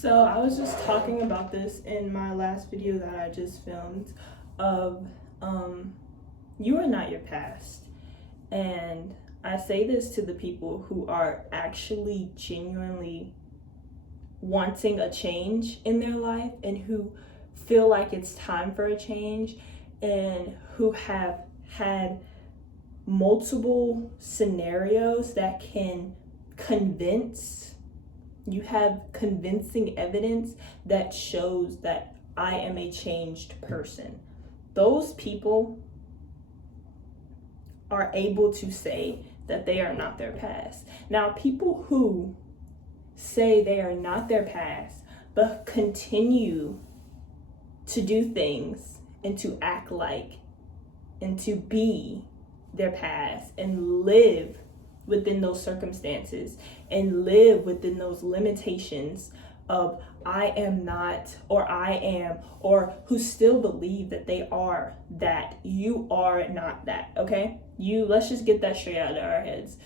So I was just talking about this in my last video that I just filmed of you are not your past. And I say this to the people who are actually genuinely wanting a change in their life and who feel like it's time for a change and who have had multiple scenarios that can convince you have convincing evidence that shows that I am a changed person. Those people are able to say that they are not their past. Now, people who say they are not their past but continue to do things and to act like and to be their past and live within those circumstances and live within those limitations of I am not, or I am, or who still believe that they are that. You are not that, okay? Let's just get that straight out of our heads.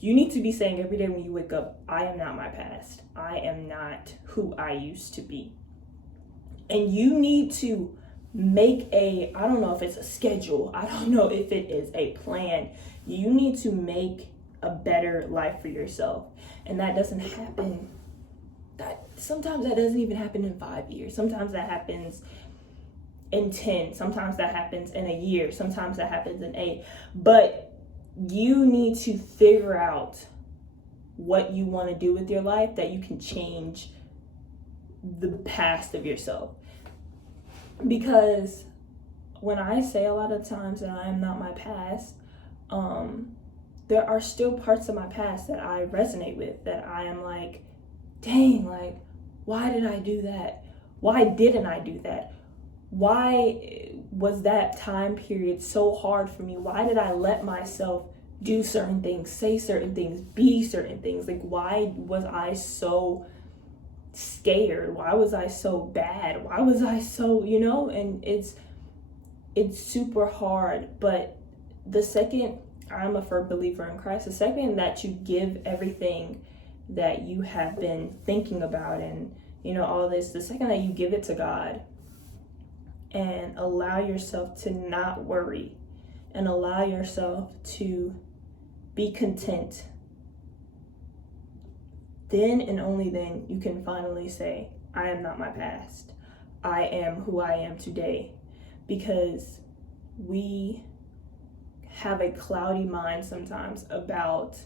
You need to be saying every day when you wake up, I am not my past. I am not who I used to be. And you need to make I don't know if it's a schedule, I don't know if it is a plan. You need to make a better life for yourself. And that doesn't happen. Sometimes that doesn't even happen in 5 years. Sometimes that happens in 10. Sometimes that happens in a year. Sometimes that happens in 8. But you need to figure out what you want to do with your life that you can change the past of yourself. Because when I say a lot of times that I am not my past, there are still parts of my past that I resonate with, that I am like, dang, like, why did I do that? Why didn't I do that? Why was that time period so hard for me? Why did I let myself do certain things, say certain things, be certain things? Like, why was I so scared? Why was I so bad? Why was I so, and it's super hard. But the second, I'm a firm believer in Christ, the second that you give everything that you have been thinking about and all of this, the second that you give it to God and allow yourself to not worry and allow yourself to be content, then and only then you can finally say, I am not my past. I am who I am today. Because we have a cloudy mind sometimes about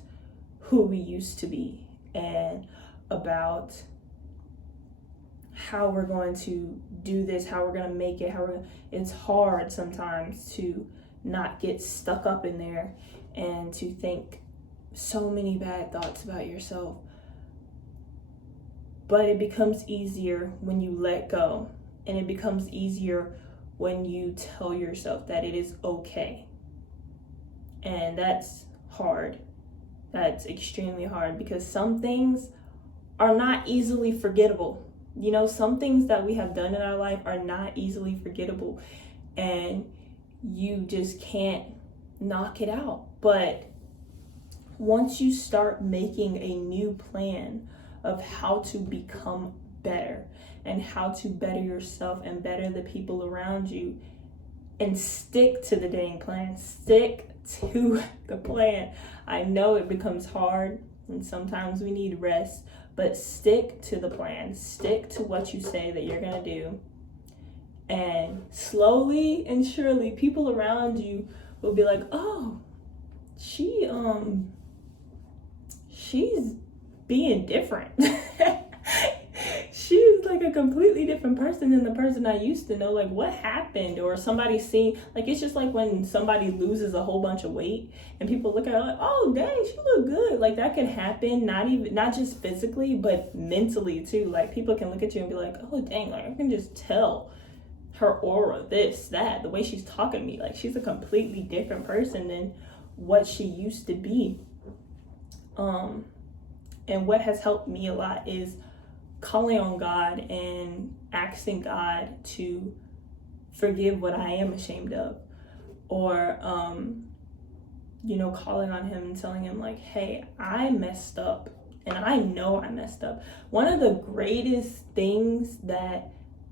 who we used to be and about how we're going to do this, how we're going to make it, it's hard sometimes to not get stuck up in there and to think so many bad thoughts about yourself. But it becomes easier when you let go, and it becomes easier when you tell yourself that it is okay. And that's hard. That's extremely hard, because some things are not easily forgettable. Some things that we have done in our life are not easily forgettable, and you just can't knock it out. But once you start making a new plan of how to become better and how to better yourself and better the people around you, and stick to the dang plan, stick to the plan. I know it becomes hard and sometimes we need rest, but stick to the plan. Stick to what you say that you're going to do. And slowly and surely, people around you will be like, oh, she's being different. She's like a completely different person than the person I used to know. Like, what happened? Or somebody seen, like, it's just like when somebody loses a whole bunch of weight and people look at her like, oh dang, she look good. Like, that can happen, not just physically, but mentally too. Like, people can look at you and be like, oh dang, like, I can just tell her aura, this, that, the way she's talking to me, like, she's a completely different person than what she used to be. And what has helped me a lot is calling on God and asking God to forgive what I am ashamed of, or calling on him and telling him like, hey, I messed up And I know I messed up. One of the greatest things that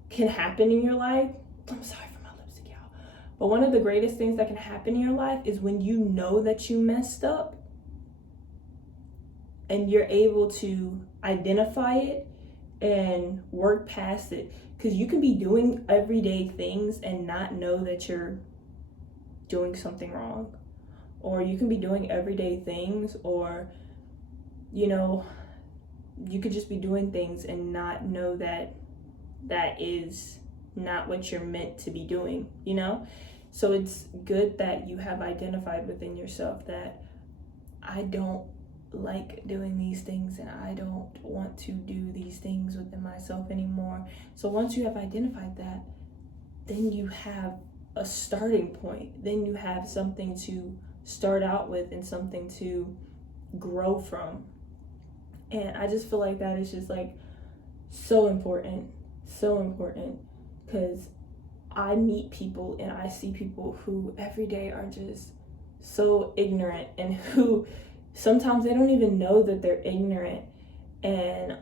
can happen in your life, I'm sorry for my lipstick, y'all, but one of the greatest things that can happen in your life is when you know that you messed up and you're able to identify it and work past it. Because you can be doing everyday things and not know that you're doing something wrong. Or you can be doing everyday things, or, you know, you could just be doing things and not know that that is not what you're meant to be doing, you know? So it's good that you have identified within yourself that I don't like doing these things and I don't want to do these things within myself anymore. So once you have identified that, then you have a starting point. Then you have something to start out with and something to grow from. And I just feel like that is just like so important, because I meet people and I see people who every day are just so ignorant, and who sometimes they don't even know that they're ignorant, and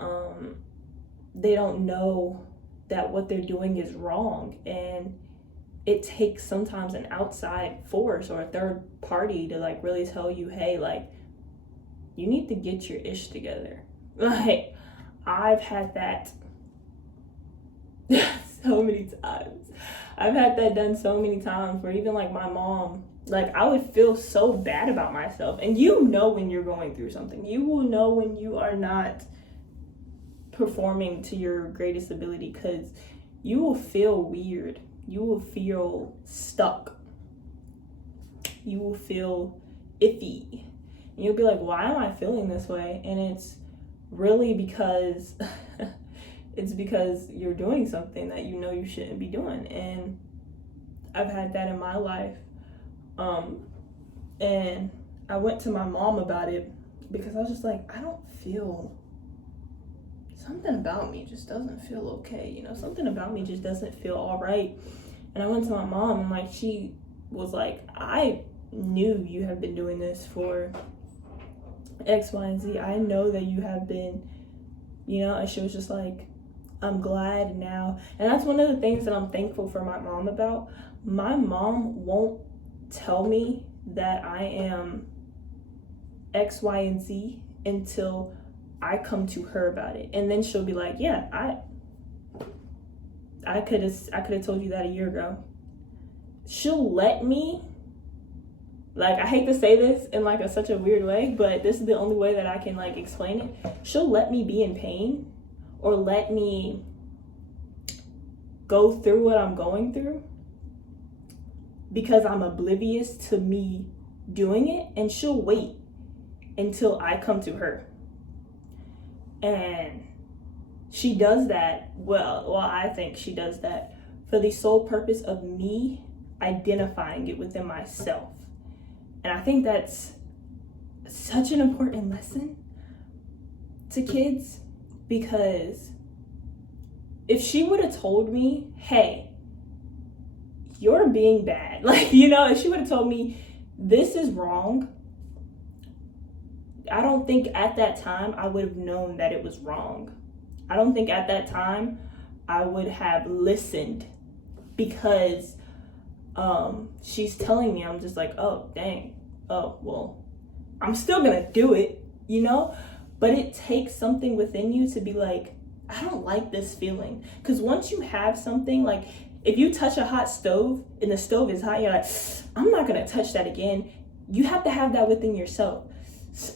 they don't know that what they're doing is wrong. And it takes sometimes an outside force or a third party to like really tell you, hey, like, you need to get your ish together. Like, I've had that so many times. I've had that done so many times, where even like my mom, like, I would feel so bad about myself. And you know when you're going through something. You will know when you are not performing to your greatest ability, because you will feel weird. You will feel stuck. You will feel iffy. And you'll be like, why am I feeling this way? And it's really because it's because you're doing something that you know you shouldn't be doing. And I've had that in my life. And I went to my mom about it, because I was just like, I don't feel, something about me just doesn't feel okay, you know, something about me just doesn't feel all right. And I went to my mom, and like, she was like, I knew you have been doing this for X, Y, and Z. I know that you have been, you know. And she was just like, I'm glad now. And that's one of the things that I'm thankful for my mom about. My mom won't tell me that I am X, Y, and Z until I come to her about it. And then she'll be like, yeah, I could have told you that a year ago. She'll let me, like, I hate to say this in like such a weird way, but this is the only way that I can like explain it. She'll let me be in pain, or let me go through what I'm going through, because I'm oblivious to me doing it, and she'll wait until I come to her. And she does that, well, I think she does that for the sole purpose of me identifying it within myself. And I think that's such an important lesson to kids, because if she would have told me, hey, you're being bad, like, you know, if she would have told me this is wrong, I don't think at that time I would have known that it was wrong. I don't think at that time I would have listened, because she's telling me. I'm just like, oh, dang. Oh, well, I'm still gonna do it, you know? But it takes something within you to be like, I don't like this feeling. Because once you have something, like, if you touch a hot stove and the stove is hot, you're like, I'm not gonna touch that again. You have to have that within yourself.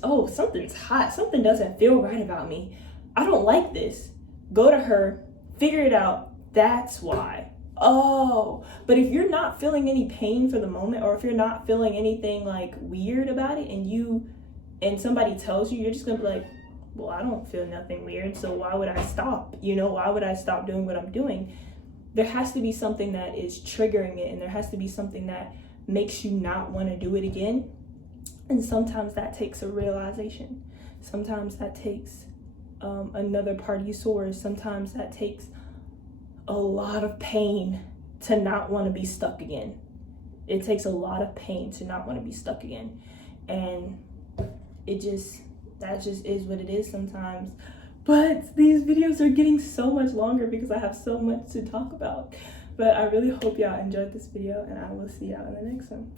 Oh, something's hot. Something doesn't feel right about me. I don't like this. Go to her, figure it out. That's why. Oh, but if you're not feeling any pain for the moment, or if you're not feeling anything like weird about it, and somebody tells you, you're just gonna be like, well, I don't feel nothing weird, so why would I stop? You know, why would I stop doing what I'm doing? There has to be something that is triggering it, and there has to be something that makes you not want to do it again. And sometimes that takes a realization. Sometimes that takes another part of you soars. Sometimes that takes a lot of pain to not want to be stuck again. It takes a lot of pain to not want to be stuck again. And it just, that just is what it is sometimes. But these videos are getting so much longer because I have so much to talk about. But I really hope y'all enjoyed this video, and I will see y'all in the next one.